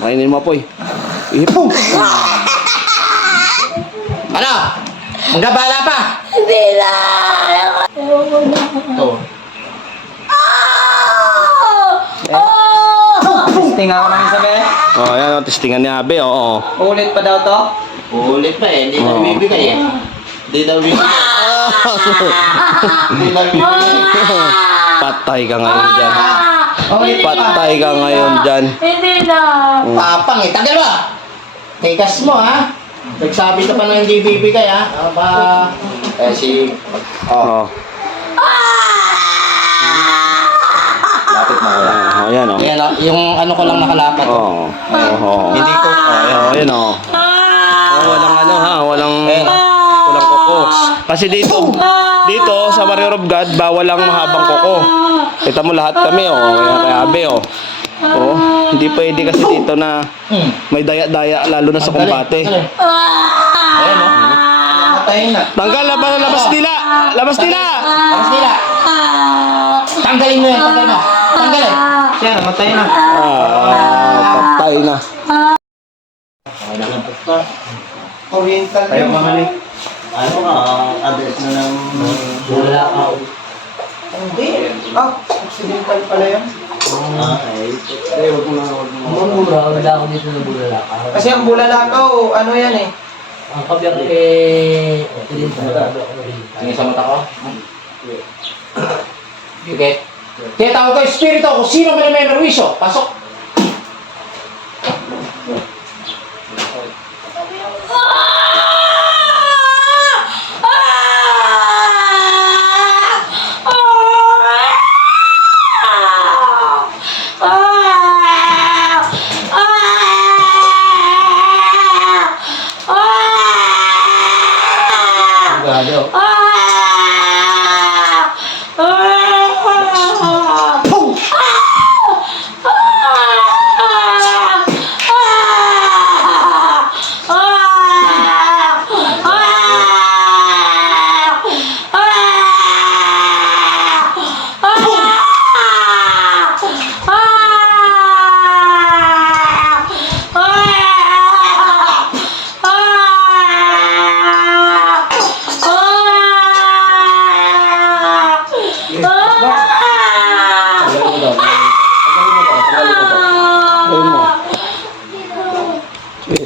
Kainin mo, Poy. Ihipong. Ano? Magkabala pa? Hindi na. Ito. Testing ako ng sabi. Oh, ayan, oh, testingan ni Abe, oo. Ulit pa daw to. Ulit pa eh, hindi daw bibigay eh. Hindi daw bibigay. Hindi daw bibigay. Patay ka ngayon dyan. Ulit pa. Patay ka ngayon dyan. Hindi na. Papang eh, tagal ba? Tikas mo ha? Nagsabi ka pa na hindi bibigay ha? Aba, eh si... Oo. Lapit mo ko lang. Ayan, oh. Ayan, yung ano ko lang nakalapat. Oo. Oo. Hindi ko... Ayan, oh. Walang ano ha, walang kuko. Kasi dito sa Mario of God, bawal ang mahabang kuko. Kita mo lahat kami, oh. Kaya Abe, oh. Oh, hindi pwede kasi dito na may daya-daya, lalo na sa kumpate. Ayan o. Matayin na. Tanggal na para labas nila! Labas nila! Tapos nila. Tanggalin mo yan, tanggal mo. Tanggalin. Siya, namatay na. Patay na. Oriental Tayo yun. mga ni. Ano ka, address na ng... Wala ka. Hindi. Occidental pala yun. Wala ako dito na Bulalakaw. Kasi ang Bulalakaw, ano yan eh. Ang kabiyak eh... Tingin sa mata ko. Sige. Kaya tawag ko espiritu kung sino man may merwisyo. Pasok.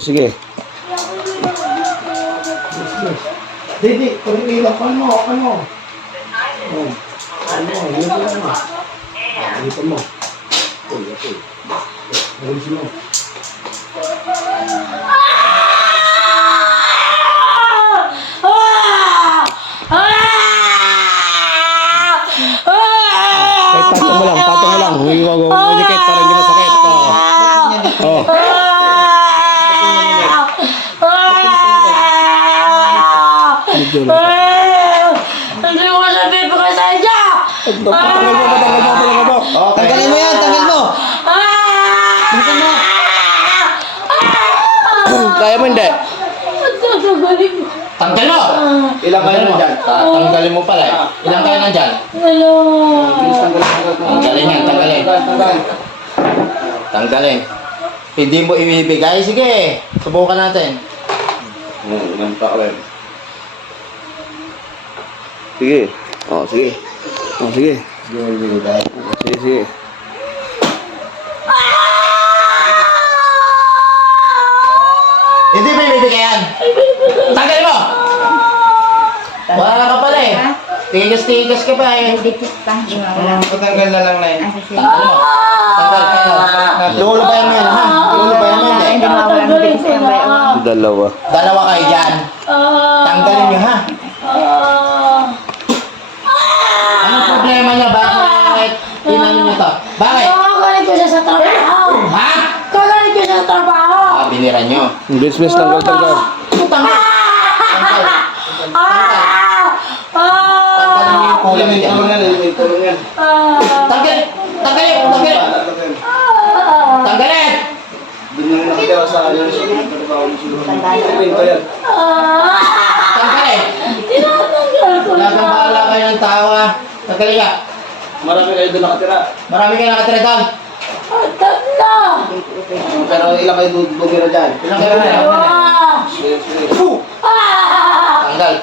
Sige. Hindi, kung ilang ano. Ano, yun lang mo. Dito mo. Ayos mo. Kahit patong mo lang. Huwag mo dikit para hindi masakit. Oh. Medyo lang. Hindi ko sabihin ko sa inyo. Tanggal mo. Tanggalin mo yan, tanggal mo. Tanggal mo. Kaya mo hindi? Tanggalin mo. Tanggal mo. Ilang kayo nandyan? Tanggalin mo pala eh. Ilang kayo nandyan? Hello. Tanggalin yan, tanggalin. Tanggalin. Hindi mo ibibigay? Sige, subukan natin. Ilang pa rin. Sige. Sige. Sige. Sige. Hindi mo ibibigay yan. Tanggalin mo. Wala ka pala eh. Tigas ka pa eh. Patanggal na lang na yun. Tanggal mo. Tanggal. Lulubayan mo yan ha. Lulubayan mo yan. Dalawa. Dalawa kayo dyan. Tanggalin nyo ha. Anong problema niya? Bakit? Tinanong niyo to. Bakit? Kagalit ko siya sa trabaho. Ha? Kagalit ko siya sa trabaho. Dismiss, Biniran nyo. tanggal. Tanggal. Tanggal. Tanggalin niyo yung kulang dyan. Tanggalin! Tanggalin! Tanggalin! Tanggalin! Tanggalin! Tinatanggal ko Wala na. kang bahala kayo ng tawa. Tanggalin ka. Marami kayo doon nakatira. Marami kayo nakatira doon. Tatlo! Pero ilang kayo bumira dyan? Ilang kayo na? Tanggal.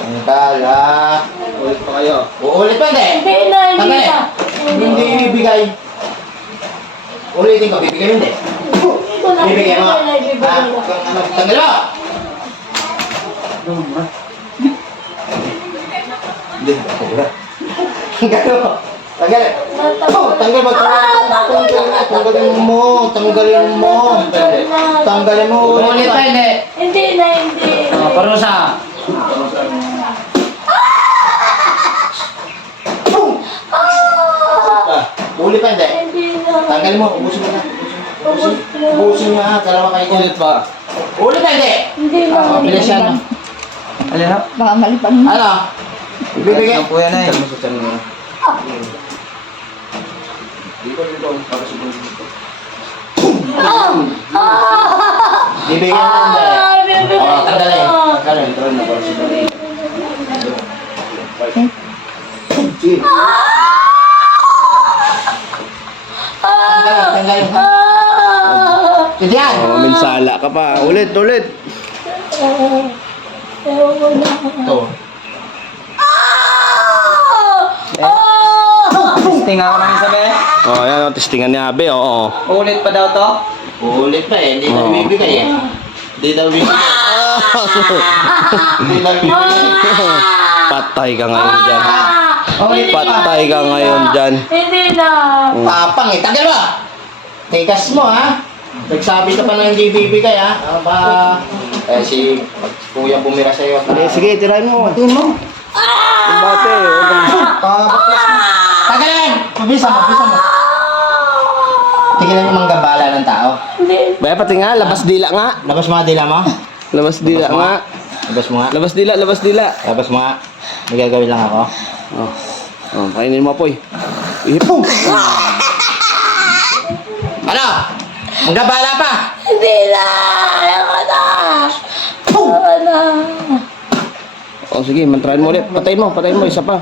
Tanggal, ah. Ulit pa kayo. Uulit pa, hindi. Hindi na, hindi Tanggal na. eh. Hindi ibibigay. Ulitin ko, bibigay mo hindi. Bibigay mo. Ah, tanggal mo. Hindi. Tanggal mo. Tanggal. Tanggal mo. Tanggalin mo. Tanggalin mo. Tanggalin mo. Ulit pa, hindi. Hindi na, hindi. Parusa. Ulit pa, hindi. Hindi na. Tanggalin mo. Ubusin mo na. Ubusin mo ha. Dalawa kayo dyan. Ulit pa. Ulit pa, hindi. Hindi na. Bilis yan. Alin na? Baka malipan mo. Ano? Ibibigay. po yan eh. Mo sa tiyan mo. Dito. Para sa dito. Bibigyan mo hindi. Oh, tanggalin. Tanggalin. Try na para sa dito. Tanggalin. Hindi yan. Oh, minsala ka pa. Ulit. Ito. Testing ako ng sabi. Oh, ayan o. Testingan ni Abe. Oo. Ulit pa daw to. Ulit pa eh. Hindi daw Oh. bibigay eh. Hindi daw bibigay. Hindi daw bibigay. Patay ka ngayon dyan. Ulit pa. Patay ka ngayon dyan. Hindi na. Tapang eh. Tanggal mo. Tikas mo ha. Nagsabi ka pa na hindi bibigay ha. Ano ba? Eh si kuya bumira sa'yo. Sige, tirahin mo. Tingin mo. Bate. Tanggalin! Mabisa mo. Tigilan yung manggabala ng tao. Hindi. Baya pati nga, labas dila nga. Labas mga dila mo. Labas dila Labas mo. nga. Labas mo nga. Labas dila. Labas mo nga. May gagawin lang ako. Oh. Oh, kainin mo, Poy. Ihipong. Ano? Manggabala pa! Hindi na. Ayoko na. Ayoko na. Oh, sige, mantrahin mo ulit. Patayin mo, isa pa.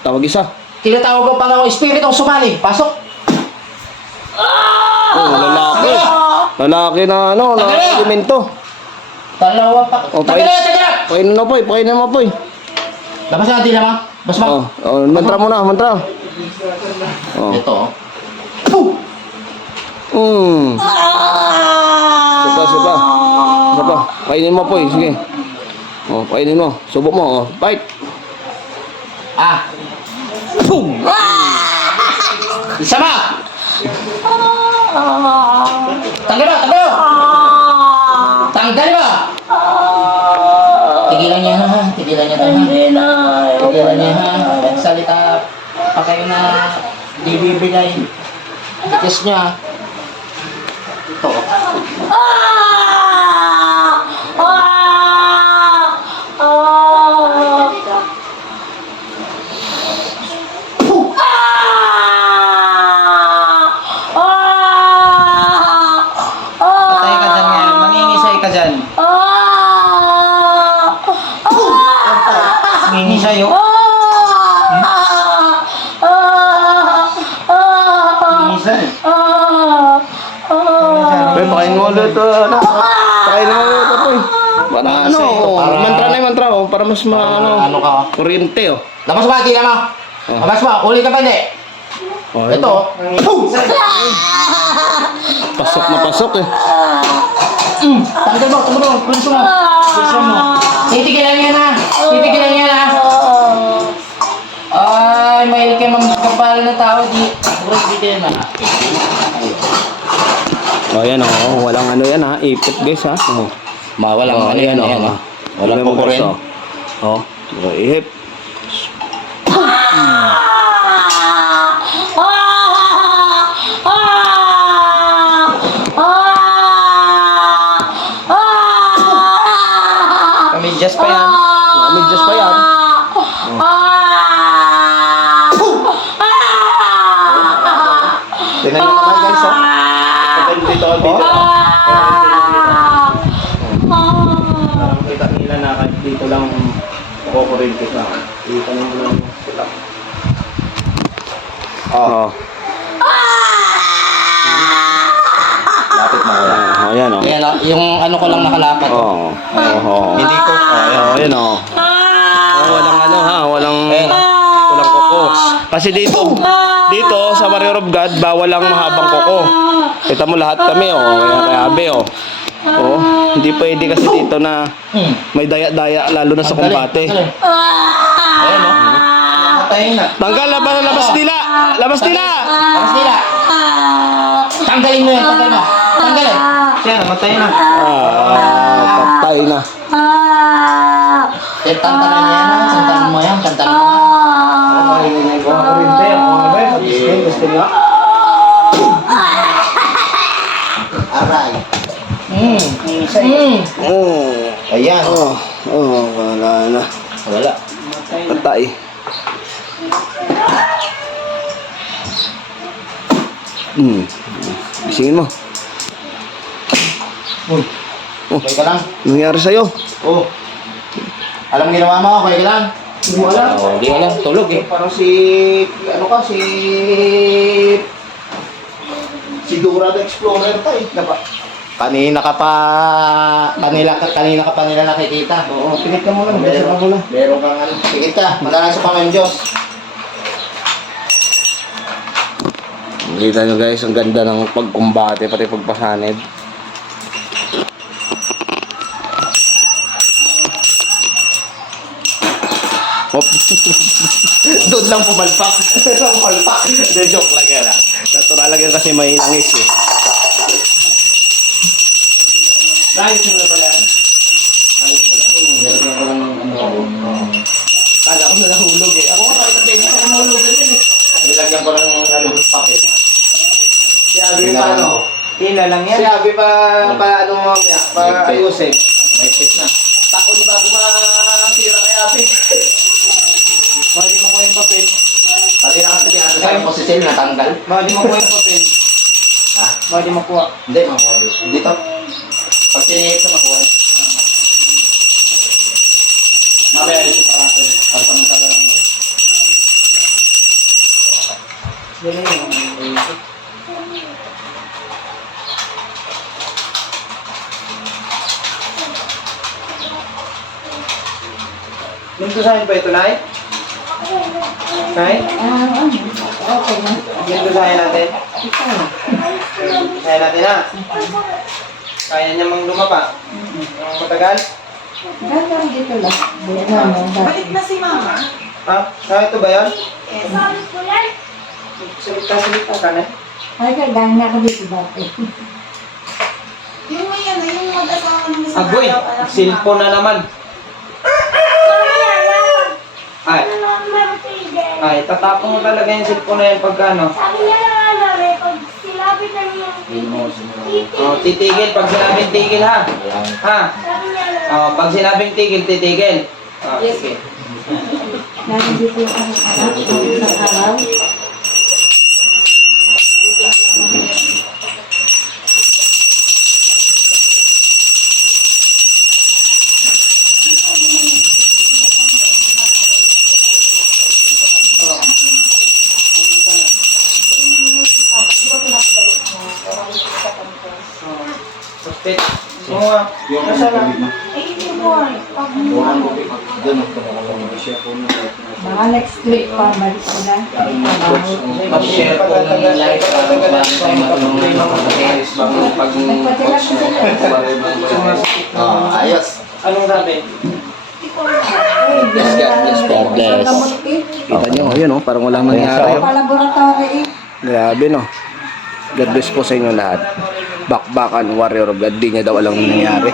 Tawag isa. Tinatawag ko pa ng espiritong sumali. Pasok! Oh, lalaki. Lalaki na ano, na Tagala! elemento. Dalawa pa. Oh, Tagala! Painin mo, Poy. Labas na ang dila mo. Labas mo. Mantra mo na, mantra. Oh. Ito. Isa pa. Kainin mo, Poy, sige. Oh, kainin mo. Subok mo, oh. Bite. Ah. Isa ba? Tanggal mo. Tanggal mo. Tigilan niya ha. Tigilan niya ha. Hindi na. Ayoko Tigilan na. niya ha. Salita pa kayo na di bibigay. Kiss niya. Ito. Patay ka dyan ngayon. Mangingisay ka dyan. Mangingisay oh. Mangingisay. Poy, pakainin mo ulit, ano. Pakainin mo ulit, Poy. Para ano, para- mantra, oh. Para mas Ano ka? kuryente, oh. Labas mo, tila mo. Labas mo. Uli ka pa hindi. Oh, Ito. Pasok na pasok, eh. Tanggal mo. Pulis mo. Titigilan niya na. Ay, may kayo magkapal na tao. Dito na. Oh, yan, oh. Walang ano yan, ha. Ipit, guys, ha. Oh. Walang ano yan. oh. Walang Alam mo, guys, kukurin. oh. Oh, ihip. Kamidjas pa yan. Medyas pa yan. Tingnan nyo kamay, guys, ha. Dito. Kita nila na kahit dito lang kukuryente na. Dito naman lang sila. Oh. Ayan o. Ayan, yung ano ko lang nakalapat. Oo. Oo. Hindi ko. Ayan o. Walang ano ha, walang kuko. Kasi dito sa Warrior of God, bawal ang mahabang kuko. Kita mo lahat kami kaya abe hindi pwede kasi dito na may daya-daya lalo na sa kumbate. Ayan o. Patayin na. Tanggal, labas nila! Labas nila! Tapos nila. Tanggalin mo yan, tanggal mo. Tanggalin. Siya, namatay na. Patay na. Tantanan niya na. Tantanan mo yan. Tantanan mo. Aray. Ayan. Wala na. Wala. Patay. Gisingin mo. Uy. Okay ka lang. Nangyari sa'yo? Oh. Alam mo ginawa mo? Okay ka lang? Hindi mo alam. Hindi mo alam. Tulog eh. Parang si Dora the Explorer pa eh. Kanina ka pa nila nakikita. Oo, pikit ka muna. Meron kang ano. Pikit ka. Magkakaisa pa ng Diyos. Nakita nyo guys, ang ganda ng pagkumbate, pati pagpasanid. Hop. Doon lang pumalpak. Hindi, joke lang yan. Natural lang yan kasi may langis eh. Nayos mo na pala. Nayos mo na. Nilagyan ko lang ng kala ko na nahulog eh. Ako nga kahit ang baby ko nahulog din eh. Nilagyan ko ng papel. Si Abby pa ano? Hila lang Si yan. Abby pa ano mamaya, pa ayusin. May fit na. Tako ni bago masira kay Abby. Mahali mo ko yung papel. Pati na kasi ano sa position natanggal. Mahali mo ko yung papel. Ha? Mahali mo kuha. Hindi, makuha. Dito. Pag tinihit sa makuha. Mamaya ito pa natin. Pag samantala lang mo. Dali yun. Lintusahin ba ito, Nay? Nay? Lintusahin natin. Lintusahin natin ha. Kaya niya mang lumapa. Matagal? Balik na si Mama. Ha? Ito ba yan? Yes. Salita ka na. Ay, kagana ako dito dati. Yung may ano, yung mag-asawa ng isang Agoy! araw, alam mo Silpo na naman. Ay, Ano ang meron ay, tatapon mo talaga yung silpo na yan pagka ano. Sabi niya na pag silapit na niya, Oh, titigil pag sinabing tigil ha. Ha? sabi niya na, Oh, pag sinabing tigil, titigil. Oh, sige. Nandito yung anak ko isang araw. Sustit. Oo nga. Nasa lang. Mga next week pa, balik ko na. Mag-share po ng live para marami tayong matulungan ng mga parents pag-coach mo. Ayos. Anong sabi? Bless God, bless God. bless. Kita nyo, yun parang walang nangyari. Palaboratory. Grabe no. God bless po sa inyo lahat. Bakbakan, Warrior of God, di niya daw alam nangyari.